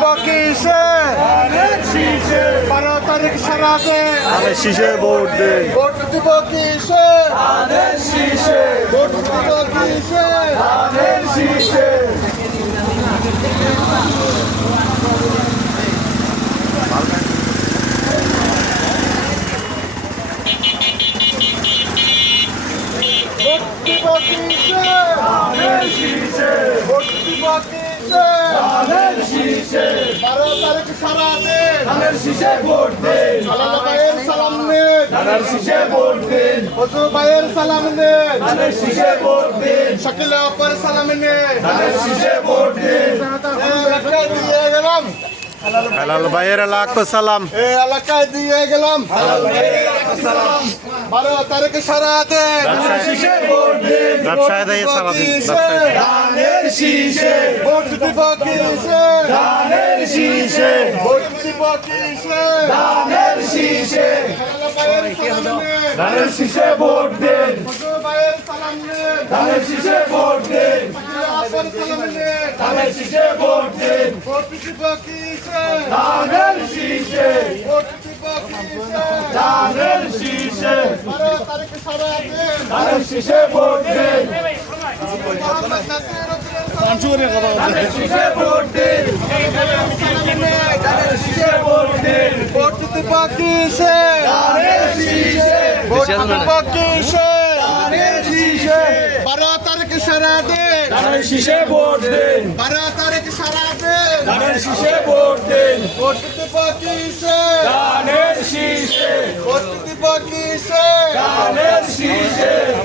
দিব কিসে 12 তারিখ সারা দিন ধানের শীষে ভোট দেন ভোট দিব কিসে ভোট দিব কিসে ভোট দিব কিসে ভোট দিব কিসে 12 তারিখ সারা দিন জালাল ভাইয়ের সালাম নিন ফজু ভাইয়ের সালাম নিন শাকিল আপার সালাম নিন এলাকায় দিয়ে গেলাম হেলাল ভাইয়ের লাখ সালাম এই এলাকায় দিয়ে গেলাম 12 তারিখ সারা দিন ব্যবসায় দেয় সারা দিন ভোট দিব কিসে ভোট দিব কিসে জালাল ভাইয়ের সালাম নিন ফজু ভাইয়ের সালাম নিন শাকিল আপার সালাম নিন ভোট দিব কিসে ভোট দিব কিসে 12 তারিখ সারা দিন মোহাম্মদ নাসিরউদ্দিনের ভোট দিব কিসে ভোট দিব কিসে 12 তারিখ সারা দিন 12 তারিখ সারা দিন ভোট দিব কিসে ভোট দিব কিসে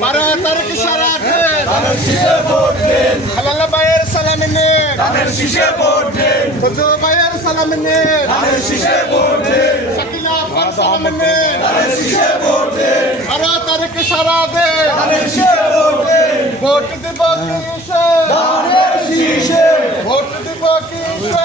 12 তারিখ সারা দিন হেলাল ভাইয়ের সালাম নিন ফজু ভাইয়ের সালাম নিন শাকিল আপার সালাম নিন 12 তারিখ সারা দিন ভোট দিব কিসে ভোট দিব কিসে